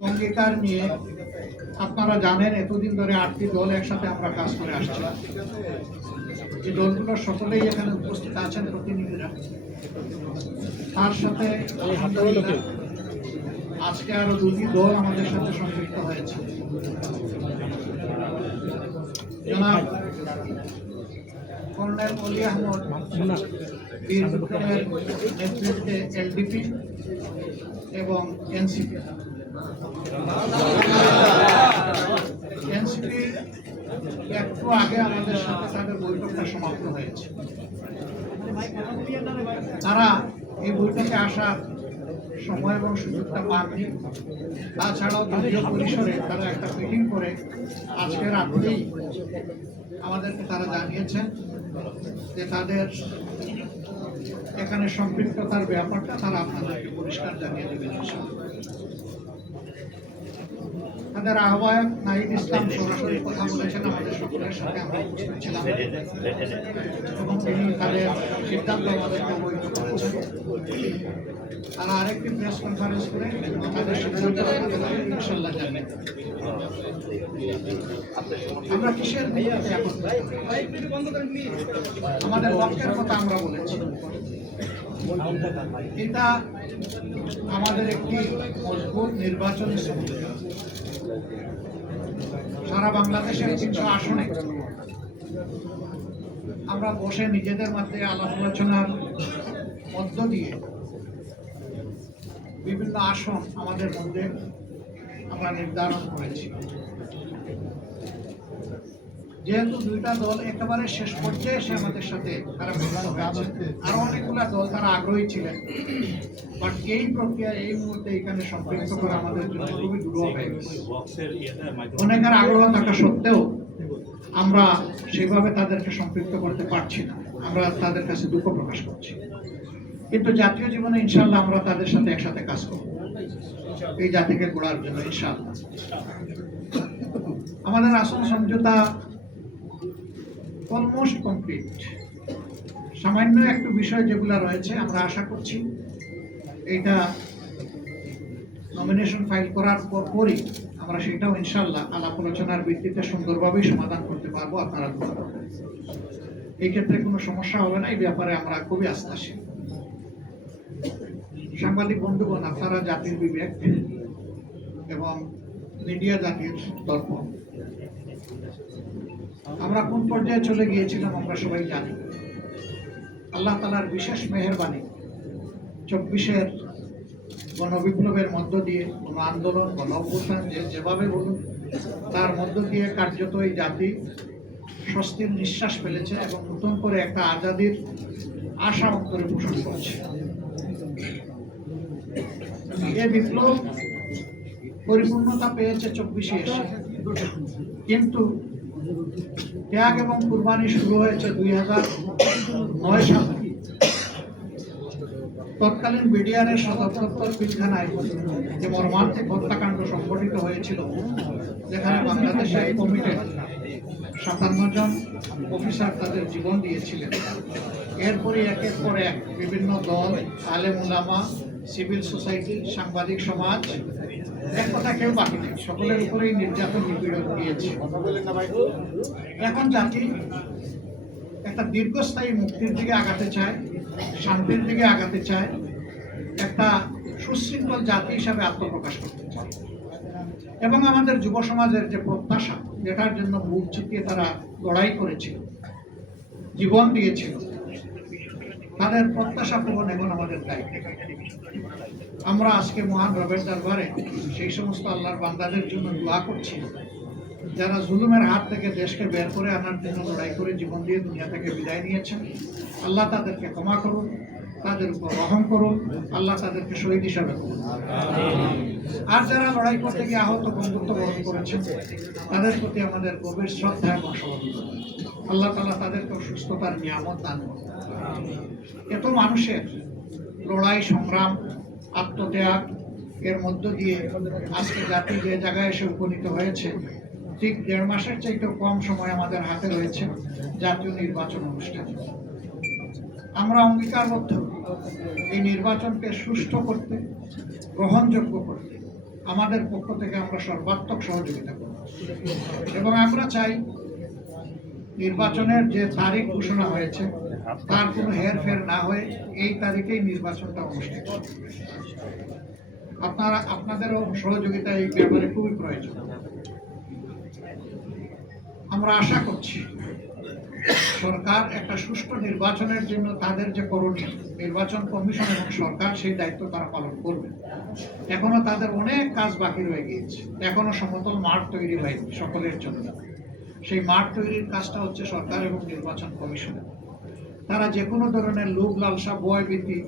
অঙ্গীকার নিয়ে আপনারা জানেন এতদিন ধরে 8টি দল একসাথে আমরা কাজ করে আসছি। এই দলগুলোর সকলেই এখানে উপস্থিত আছেন প্রতিনিধিরা। তার সাথে আলহামদুলিল্লাহ আজকে আরো 2টি দল আমাদের সাথে সম্পৃক্ত হয়েছে। জনাব কর্নেল অলি আহমদ বীর বিক্রমের নেতৃত্বে এলডিপি এবং এনসিপি একটু আগে আমাদের সাথে তাদের বৈঠকটা সমাপ্ত হয়েছে। তারা এই বৈঠকে আসার সময় এবং সুযোগটা পাননি। তাছাড়াও দলীয় পরিসরে তারা একটা মিটিং করে আজকে রাত্রেই আমাদেরকে তারা জানিয়েছেন যে তাদের এখানে সম্পৃক্ততার ব্যাপারটা তারা আপনাদেরকে পরিষ্কার জানিয়ে দেবেন। তাদের আহ্বায়ক নাহিদ ইসলাম সরাসরি কথা বলেছেন আমাদের সকলের সাথে, আমরা উপস্থিত ছিলাম এবং তিনি তাদের সিদ্ধান্ত আমাদেরকে অবহিত করেছেন। তারা আরেকটি প্রেস কনফারেন্স করে তাদের সিদ্ধান্ত ইনশাল্লাহ জানেন। আমরা কিসের আমাদের লক্ষ্যের কথা আমরা বলেছি। এটা আমাদের একটি মজবুত নির্বাচনী সারা বাংলাদেশের 300 আসনে আমরা বসে নিজেদের মধ্যে আলাপ আলোচনার মধ্য দিয়ে বিভিন্ন আসন আমাদের মধ্যে আমরা নির্ধারণ করেছি। যেহেতু 2টা দল একেবারে শেষ পর্যায়ে এসে আমাদের সাথে তারা আরো অনেকগুলো দল তারা আগ্রহী ছিলেন, বাট এই প্রক্রিয়া এই মুহূর্তে এখানে সম্পৃক্ত করা আমাদের জন্য খুবই দুরূহ হয়ে গেছে। অনেকের আগ্রহ থাকা সত্ত্বেও আমরা সেভাবে তাদেরকে সম্পৃক্ত করতে পারছি না। আমরা তাদের কাছে দুঃখ প্রকাশ করছি, কিন্তু জাতীয় জীবনে ইনশাআল্লাহ আমরা তাদের সাথে একসাথে কাজ করব এই জাতিকে গড়ার জন্য ইনশাআল্লাহ। আমাদের আসন সমঝোতা অলমোস্ট কমপ্লিট। সামান্য একটু বিষয় যেগুলো রয়েছে আমরা আশা করছি এইটা নমিনেশন ফাইল করার পরই আমরা সেটাও ইনশাআল্লাহ আলাপ আলোচনার ভিত্তিতে সুন্দরভাবেই সমাধান করতে পারবো। আপনারা এই ক্ষেত্রে কোনো সমস্যা হবে না, এই ব্যাপারে আমরা খুবই আস্থাশীল। সাংবাদিক বন্ধুগণ, আপনারা জাতির বিবেক এবং মিডিয়া জাতির দর্পণ। আমরা কোন পর্যায়ে চলে গিয়েছিলাম আমরা সবাই জানি। আল্লাহ তাআলার বিশেষ মেহেরবানি 24-এর গণবিপ্লবের মধ্য দিয়ে গণ আন্দোলন গণ অভ্যুত্থান যেভাবে বলুন তার মধ্য দিয়ে কার্যত এই জাতি স্বস্তির নিঃশ্বাস ফেলেছে এবং নতুন করে একটা আজাদির আশা অন্তরে পোষণ করছে। এই বিপ্লব পরিপূর্ণতা পেয়েছে 24-এ এসে, কিন্তু ত্যাগ এবং কুরবানি শুরু হয়েছে 2009 সালে। তৎকালীন বিডিআরের সদর দপ্তর পিলখানায় যে মর্মান্তিক হত্যাকাণ্ড সংঘটিত হয়েছিল, যেখানে বাংলাদেশের কমিটির 57 জন অফিসার তাদের জীবন দিয়েছিলেন। এরপরে একের পর এক বিভিন্ন দল, আলেম উলামা, সিভিল সোসাইটি, সাংবাদিক সমাজ, এক কথা কেউ বাকি নেই, সকলের উপরেই নির্যাতন নিপীড়ন দিয়েছে। এখন জাতি একটা দীর্ঘস্থায়ী মুক্তির দিকে আগাতে চায়, শান্তির দিকে আগাতে চায়, একটা সুশৃঙ্খল জাতি হিসাবে আত্মপ্রকাশ করতে চায়। এবং আমাদের যুব সমাজের যে প্রত্যাশা, যেটার জন্য বুক চিতিয়ে তারা লড়াই করেছিল, জীবন দিয়েছিল, তাদের প্রত্যাশা পূরণ এখন আমাদের দায়িত্ব। আমরা আজকে মহান রবের দরবারে সেই সমস্ত আল্লাহর বান্দাদের জন্য দোয়া করছি যারা জুলুমের হাত থেকে দেশকে বের করে আনার জন্য লড়াই করে জীবন দিয়ে দুনিয়া থেকে বিদায় নিয়েছেন। আল্লাহ তাদেরকে ক্ষমা করুন, তাদের উপর রহম করুন, আল্লাহ তাদেরকে শহীদ হিসাবে করুন। আর যারা লড়াই করতে গিয়ে আহত বন্ধুত্ব বরণ করেছেন তাদের প্রতি আমাদের গভীর শ্রদ্ধা এবং সমবেদনা। আল্লাহ তাআলা তাদেরকে সুস্থতার নিয়ামত দান করুন। এত মানুষের লড়াই, সংগ্রাম, আত্মত্যাগ এর মধ্য দিয়ে আজকে জাতি যে জায়গায় এসে উপনীত হয়েছে, ঠিক 1.5 মাসের চাইতেও কম সময় আমাদের হাতে রয়েছে জাতীয় নির্বাচন অনুষ্ঠান। আমরা অঙ্গীকারবদ্ধ এই নির্বাচনকে সুষ্ঠু করতে, গ্রহণযোগ্য করতে, আমাদের পক্ষ থেকে আমরা সর্বাত্মক সহযোগিতা করব এবং আমরা চাই নির্বাচনের যে তারিখ ঘোষণা হয়েছে তার কোনো হেরফের না হয়ে এই তারিখেই নির্বাচনটা অনুষ্ঠিত হবে। আপনাদেরও সহযোগিতা এই ব্যাপারে খুবই প্রয়োজন। আমরা আশা করছি সরকার একটা সুষ্ঠু নির্বাচনের জন্য তাদের যে করণীয়, নির্বাচন কমিশন এবং সরকার সেই দায়িত্ব তারা পালন করবে। এখনো তাদের অনেক কাজ বাকি রয়ে গিয়েছে, এখনো সমতল মাঠ তৈরি হয়নি সকলের জন্য। সেই মাঠ তৈরির কাজটা হচ্ছে সরকার এবং নির্বাচন কমিশনের। তারা যে কোনো ধরনের লোভ লালসা, ভয় ভীতি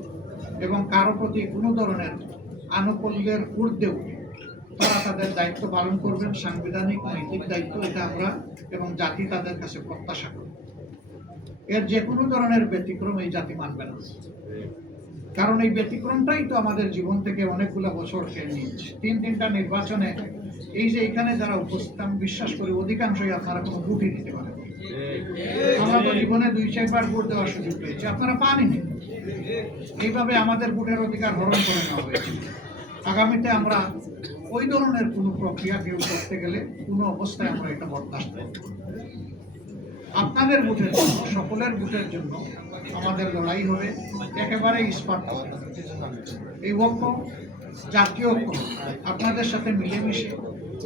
এবং কারো প্রতি কোনো ধরনের আনুকূল্যের ঊর্ধ্বে উঠে তারা তাদের দায়িত্ব পালন করবেন। সাংবিধানিক নৈতিক দায়িত্ব এটা আমরা এবং জাতি তাদের কাছে প্রত্যাশা করি। এর যে কোনো ধরনের ব্যতিক্রম এই জাতি মানবে না, কারণ এই ব্যতিক্রমটাই তো আমাদের জীবন থেকে অনেকগুলো বছর খেয়ে নিয়েছে। তিনটা নির্বাচনে এই যে এখানে যারা উপস্থিত, আমি বিশ্বাস করি অধিকাংশই আপনারা কোনো ভোটই দিতে পারেন। আমরা তো জীবনে 2-4 ভোট দেওয়ার সুযোগ পেয়েছি, আপনারা পাননি। এইভাবে আমাদের ভোটের অধিকার হরণ করে নেওয়া হয়েছে। আগামীতে আমরা ওই ধরনের কোনো প্রক্রিয়া কেউ করতে গেলে কোনো অবস্থায় আমরা এটা বরদাস্ত করব। আপনাদের ভোটের জন্য, সকলের ভোটের জন্য আমাদের লড়াই হবে একেবারে ইস্পাত। এই ঐক্য, জাতীয় ঐক্য আপনাদের সাথে মিলেমিশে,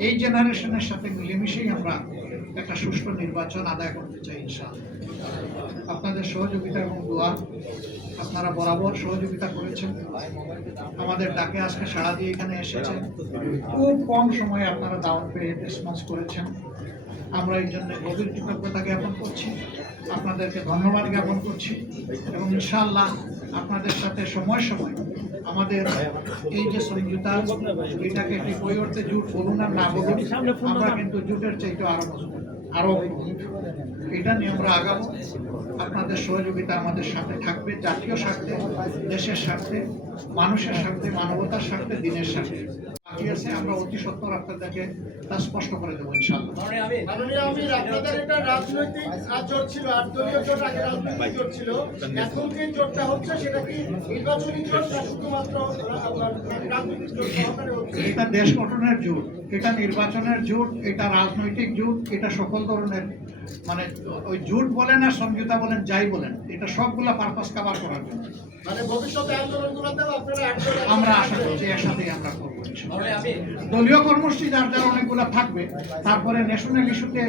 এই জেনারেশনের সাথে মিলেমিশেই আমরা একটা সুষ্ঠু নির্বাচন আদায় করতে চাই ইনশাআল্লাহ। আপনাদের সহযোগিতা এবং দোয়া, আপনারা বরাবর সহযোগিতা করেছেন। আমাদের ডাকে আজকে সাড়া দিয়ে এখানে এসেছেন। খুব কম সময়ে আপনারা দাওয়াত পেয়ে রেসপন্স করেছেন। আমরা এই জন্য গভীর কৃতজ্ঞতা জ্ঞাপন করছি, আপনাদেরকে ধন্যবাদ জ্ঞাপন করছি এবং ইনশাআল্লাহ আপনাদের সাথে সময় সময় আমাদের এই যে সমঝোতা, এটাকে একটি পরিবর্তে জোট বলুন আর না বলুন, আমরা কিন্তু জোটের চাইতে আরো এটা নিয়ে আমরা আগাবো। আপনাদের সহযোগিতা আমাদের সাথে থাকবে, জাতীয় স্বার্থে, দেশের স্বার্থে, মানুষের স্বার্থে, মানবতার স্বার্থে, দিনের স্বার্থে। বাকি আছে আমরা অতি সত্বর আপনাদেরকে তা স্পষ্ট করে দেবো ইনশাআল্লাহ। আপনাদের একটা রাজনৈতিক জোট ছিল, 8 দলীয় জোট, আগে রাজনৈতিক জোট ছিল। এখন যে জোটটা হচ্ছে সেটা কি নির্বাচনী জোট না শুধুমাত্র রাজনৈতিক জোট সহকারে হচ্ছে? এটা দেশ গঠনের জোট, এটা নির্বাচনের জোট, এটা রাজনৈতিক জোট, এটা সকল ধরনের, মানে ওই জোট বলেন আর সমঝোতা বলেন, যাই বলেন, এটা সবগুলা পারপাস কভার করার জন্য। মানে ভবিষ্যতে আন্দোলনগুলোতেও আপনারা আমরা আশা করছি একসাথেই আমরা করবো। দলীয় কর্মসূচি যার যার অনেকগুলো থাকবে, তারপরে ন্যাশনাল ইস্যুতে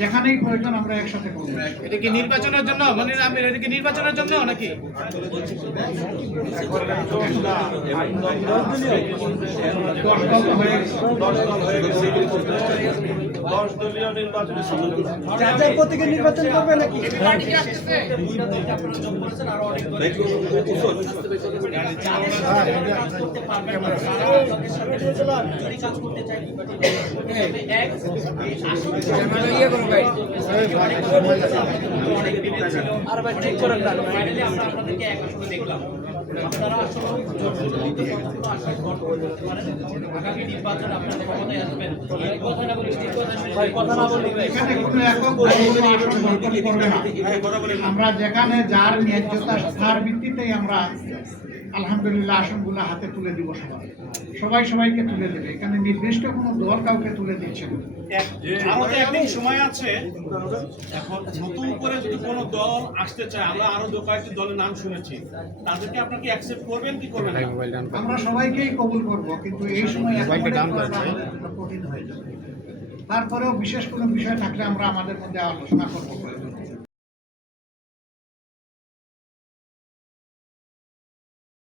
যেখানেই প্রয়োজন আমরা একসাথে করবো। এটা কি নির্বাচনের জন্য, মানে এটা কি নির্বাচনের জন্য নাকি? 10 দল তো হয়ে গেছে। 10 দলীয় নির্বাচনে যার প্রতীকে নির্বাচন করবে নাকি? আর ভাই ঠিক করে না, আপনারা আসলে আগামী নির্বাচন আপনাদের ক্ষমতায় আসবেন, এই কথা না বলি, ঠিক কথা না বলি এখানে কোনো একক দল আসন বন্টন করবে না। আমরা যেখানে যার ন্যায্যতা তার ভিত্তিতেই আমরা আলহামদুলিল্লাহ আসনগুলো হাতে তুলে দিব। সবাই সবাইকে তুলে দেবে, এখানে নির্দিষ্ট কোনো দল কাউকে তুলে দিচ্ছে না। আরো তো একদিন সময় আছে। এখন নতুন করে যদি কোনো দল আসতে চায়, আমরা আরো কয়েকটি দলের নাম শুনেছি, তাদেরকে আপনারা কি অ্যাকসেপ্ট করবেন কি করবেন না? আমরা সবাইকেই কবুল করব, কিন্তু এই সময় কঠিন হয়ে যাবে। তারপরেও বিশেষ কোনো বিষয় থাকলে আমরা আমাদের মধ্যে আলোচনা করবো।